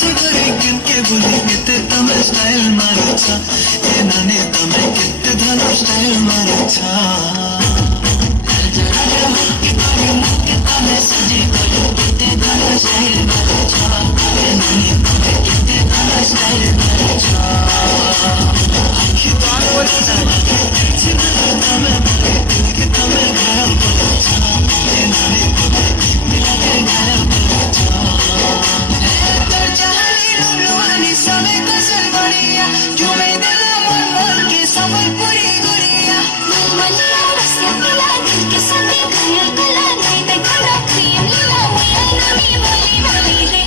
घरी किनके बोली केते तमे स्टाइल मारुछ ए नानी तमे केते धनो स्टाइल मारुछ जरा हक करे मुके तमे सजी गयो केते धनो स्टाइल मारुछ ए नानी तमे केते धनो स्टाइल मारुछ आखि तार बोलता छिन तमे के तमे घायल करुछ ए नानी तमे मिला के घायल करुछ समय कसर बढ़िया झूमे दिला मन मन के समर पूरी गुड़िया मनिया रस्ते पिला दिल के संगे घायल गला नहीं ते खड़ा प्रिय लीला मुया नमी बोली बोली दे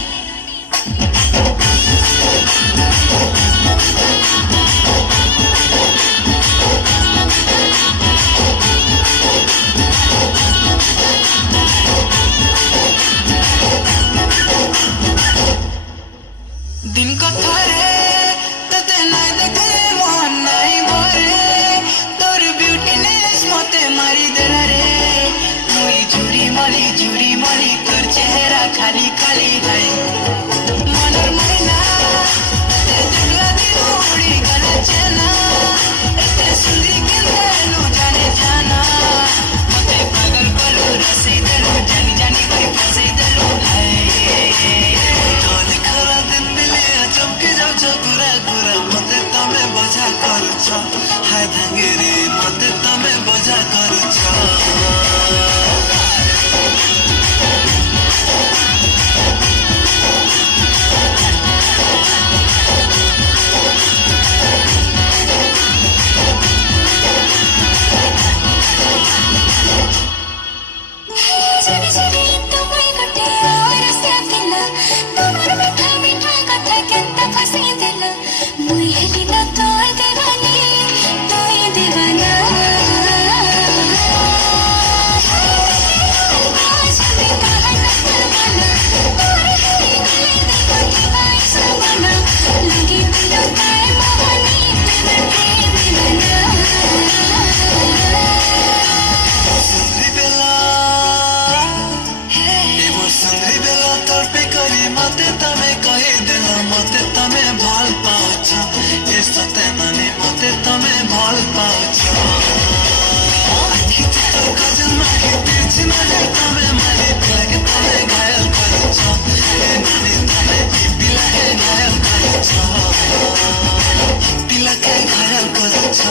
दिन को थारे तते नाय देखे मोहन नाय भरे तोर ब्यूटीनेस मते मारी देला रे मुई झुरी मली तोर चेहरा खाली खाली है मनर मैना तते जगला दी उड़ी गले चना एते सुंदरी के नु जाने जाना मते पागल करू रसी देलू जानी जानी कर फसे देलू है चमके जाउछ गुरा गुरा मते तमे बजा करुछ हाय भांगेरे मते तमे बजा करुछ मते तमे कहे देला मते तमे भल पाउछ ए सते नानी मते तमे भल पाउछ आखि तो कजन मागे बीच न जाय तमे मारे लागे तमे घायल करुछ ए नानी तमे पिला के घायल करुछ पिला के घायल करुछ